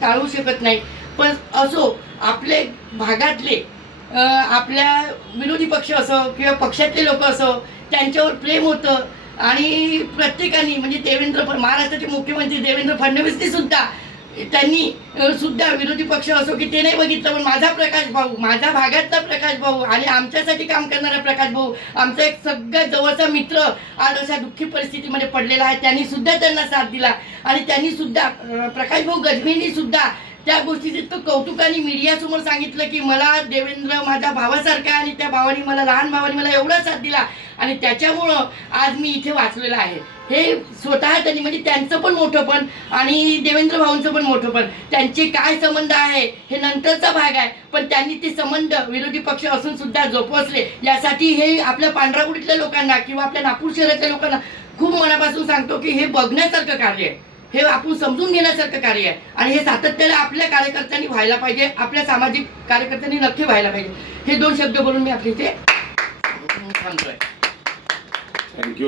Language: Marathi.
टाळू शकत नाही, पण असो आपले भागातले आपल्या विरोधी पक्ष असो किंवा पक्षातले लोक असो त्यांच्यावर प्रेम होतं आणि प्रत्येकाने म्हणजे महाराष्ट्राचे मुख्यमंत्री देवेंद्र फडणवीसनी सुद्धा त्यांनी सुद्धा विरोधी पक्ष असो की ते नाही बघितलं, पण माझा प्रकाश भाऊ, माझा भागातला प्रकाश भाऊ आणि आमच्यासाठी काम करणारा प्रकाश भाऊ, आमचा एक सगळ्यात जवळचा मित्र आज अशा दुःखी परिस्थितीमध्ये पडलेला आहे, त्यांनी सुद्धा त्यांना साथ दिला आणि त्यांनी सुद्धा प्रकाश भाऊ गजमेंनी सुद्धा त्या गोष्टीचं इतकं कौतुकाने मीडियासमोर सांगितलं की मला देवेंद्र माझ्या भावासारखा आणि त्या भावाने मला, लहान भावाने मला एवढा साथ दिला आणि त्याच्यामुळं आज मी इथे वाचलेलं आहे. हे स्वतः त्यांनी म्हणजे त्यांचं पण मोठंपण आणि देवेंद्र भाऊंचं पण मोठंपण, त्यांचे काय संबंध आहे हे नंतरचा भाग आहे, पण त्यांनी ते संबंध विरोधी पक्ष असून सुद्धा जोपासले. यासाठी हे आपल्या पांढराकुडीतल्या लोकांना किंवा आपल्या नागपूर शहरातल्या लोकांना खूप मनापासून सांगतो की हे बघण्यासारखं कार्य आहे, हे आपण समजून घेण्यासारखं कार्य आहे आणि हे सातत्याने आपल्या कार्यकर्त्यांनी व्हायला पाहिजे, आपल्या सामाजिक कार्यकर्त्यांनी नक्की व्हायला पाहिजे. हे 2 शब्द बोलून मी आपल्या इथे थांबतोय. थँक्यू.